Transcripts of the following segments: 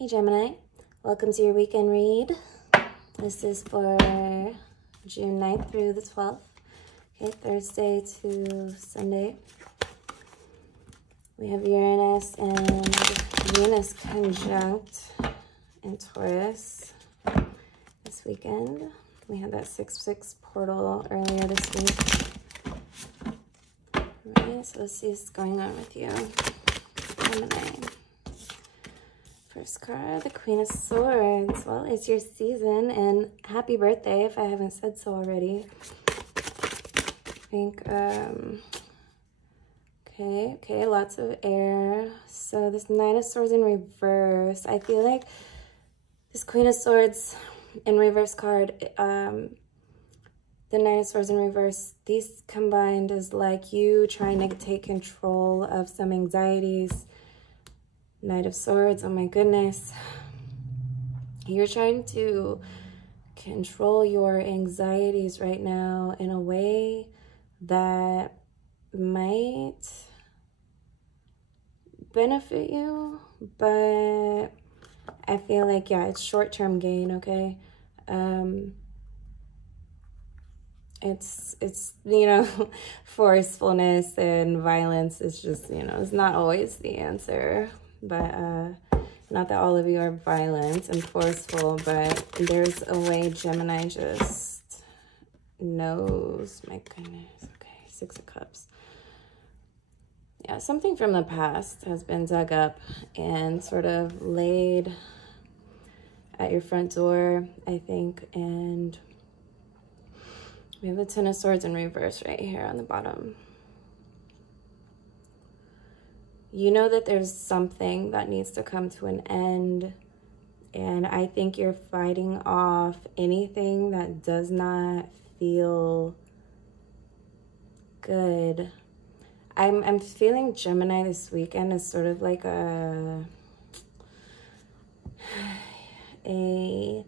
Hey Gemini, welcome to your weekend read. This is for June 9th through the 12th. Okay, Thursday to Sunday. We have Uranus and Venus conjunct in Taurus this weekend. We had that 6-6 portal earlier this week. Alright, so let's see what's going on with you, Gemini. First card, the Queen of Swords. Well, it's your season, and happy birthday if I haven't said so already. I think, okay, lots of air. So this Nine of Swords in reverse, I feel like this Queen of Swords in reverse card, the Nine of Swords in reverse, these combined is like you trying to take control of some anxieties. Knight of Swords, oh my goodness. You're trying to control your anxieties right now in a way that might benefit you, but I feel like, yeah, it's short-term gain, okay? It's you know, forcefulness and violence is just, you know, it's not always the answer. But not that all of you are violent and forceful, but there's a way Gemini just knows. My goodness. Okay, 6 of Cups. Yeah, something from the past has been dug up and sort of laid at your front door, I think. And we have the Ten of Swords in reverse right here on the bottom. You know that there's something that needs to come to an end, and I think you're fighting off anything that does not feel good. I'm feeling Gemini this weekend is sort of like a you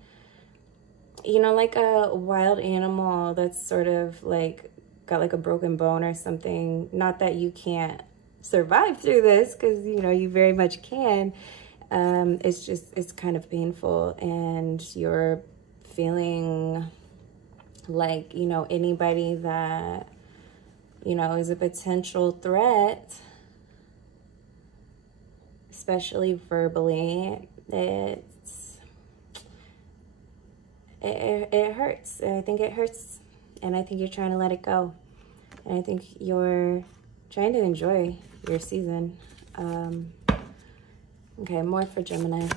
know, like a wild animal that's sort of like got like a broken bone or something. Not that you can't survive through this, because you know you very much can. It's just, it's kind of painful, and you're feeling like, you know, anybody that, you know, is a potential threat, especially verbally, it hurts. I think it hurts, and I think you're trying to let it go, and I think you're trying to enjoy your season. Okay, more for Gemini.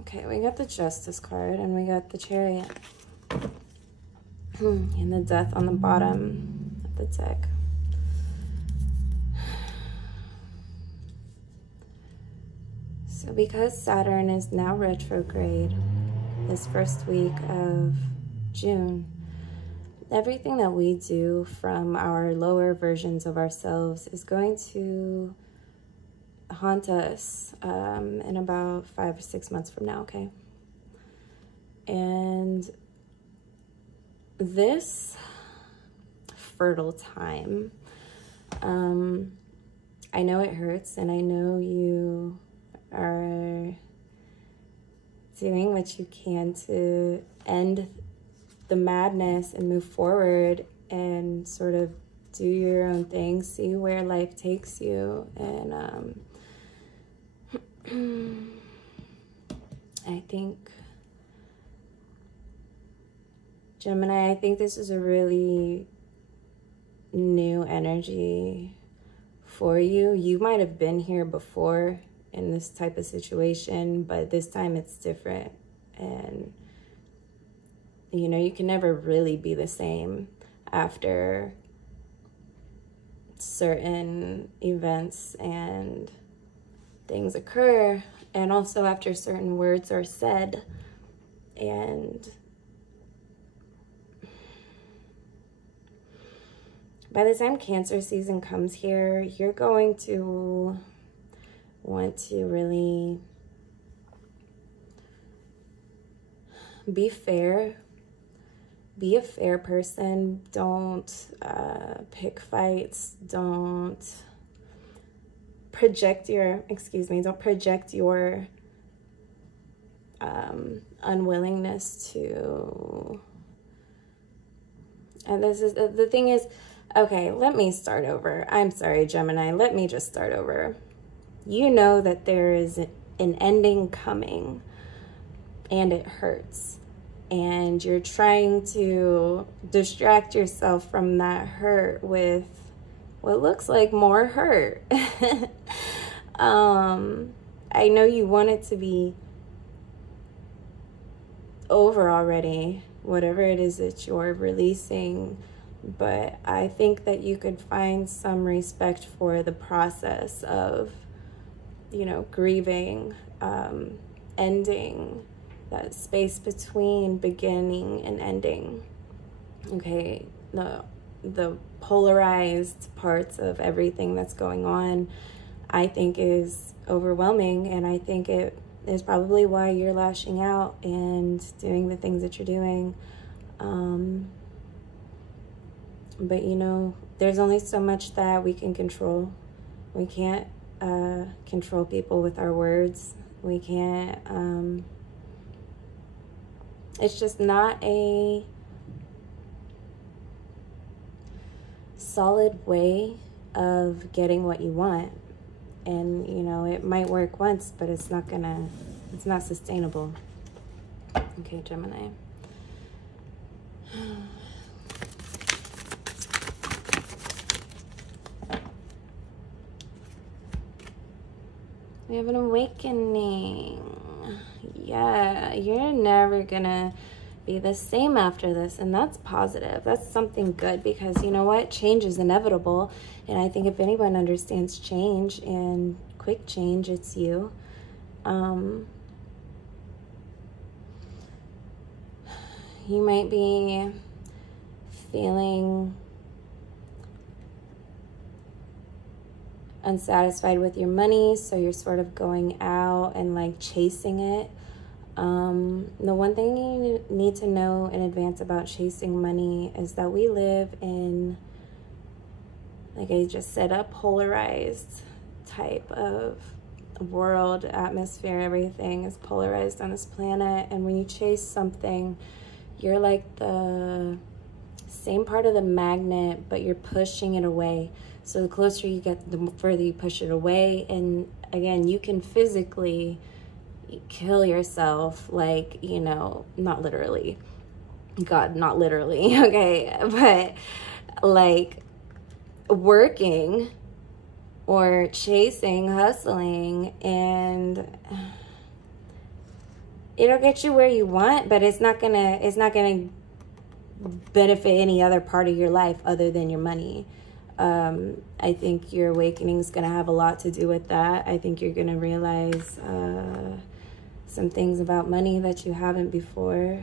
Okay, we got the Justice card, and we got the Chariot. And the Death on the bottom of the deck. So because Saturn is now retrograde this first week of June, everything that we do from our lower versions of ourselves is going to haunt us in about 5 or 6 months from now, okay? And this fertile time, I know it hurts, and I know you are doing what you can to end the madness and move forward and sort of do your own thing, see where life takes you. And I think, Gemini, I think this is a really new energy for you. You might have been here before in this type of situation, but this time it's different. And you know, you can never really be the same after certain events and things occur, and also after certain words are said. And by the time Cancer season comes here, you're going to want to really be fair. Be a fair person. Don't pick fights. Don't project your, don't project your unwillingness to, and this is, the thing is, okay, let me start over. I'm sorry, Gemini, let me just start over. You know that there is an ending coming, and it hurts. And you're trying to distract yourself from that hurt with what looks like more hurt. I know you want it to be over already, whatever it is that you're releasing, but I think that you could find some respect for the process of, you know, grieving, ending, that space between beginning and ending. Okay, the polarized parts of everything that's going on, I think, is overwhelming, and I think it is probably why you're lashing out and doing the things that you're doing. But you know, there's only so much that we can control. We can't control people with our words. We can't, it's just not a solid way of getting what you want. And, you know, it might work once, but it's not sustainable. Okay, Gemini. We have an awakening. Yeah, you're never gonna be the same after this, and that's positive. That's something good, because you know what? Change is inevitable, and I think if anyone understands change and quick change, it's you. You might be feeling unsatisfied with your money, so you're sort of going out and like chasing it. The one thing you need to know in advance about chasing money is that we live in, like I just said, a polarized type of world, atmosphere. Everything is polarized on this planet, and when you chase something, you're like the same part of the magnet, but you're pushing it away. So the closer you get, the further you push it away. And again, you can physically kill yourself, like, you know, not literally, God, not literally, okay, but like working or chasing, hustling, and it'll get you where you want, but it's not gonna benefit any other part of your life other than your money. I think your awakening is going to have a lot to do with that. I think you're going to realize some things about money that you haven't before.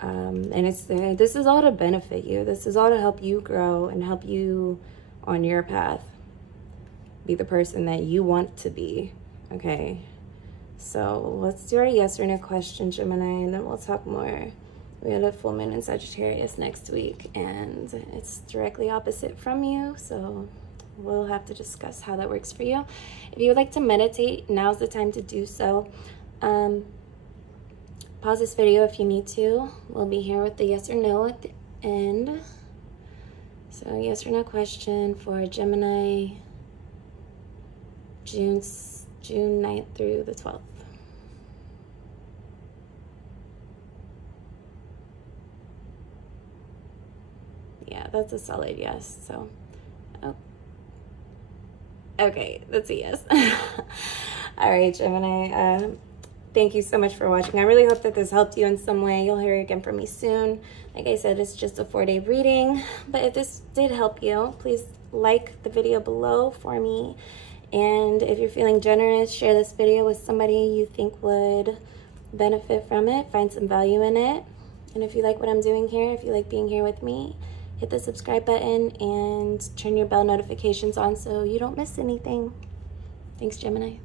And this is all to benefit you. This is all to help you grow and help you on your path. Be the person that you want to be, okay? So let's do our yes or no question, Gemini, and then we'll talk more. We had a full moon in Sagittarius next week, and it's directly opposite from you, so we'll have to discuss how that works for you. If you would like to meditate, now's the time to do so. Pause this video if you need to. We'll be here with the yes or no at the end. So yes or no question for Gemini, June 9th through the 12th. Yeah, that's a solid yes. So, oh, okay, that's a yes. All right, Gemini, thank you so much for watching. I really hope that this helped you in some way. You'll hear again from me soon. Like I said, it's just a 4-day reading, but if this did help you, please like the video below for me. And if you're feeling generous, share this video with somebody you think would benefit from it, find some value in it. And if you like what I'm doing here, if you like being here with me, hit the subscribe button and turn your bell notifications on so you don't miss anything. Thanks, Gemini.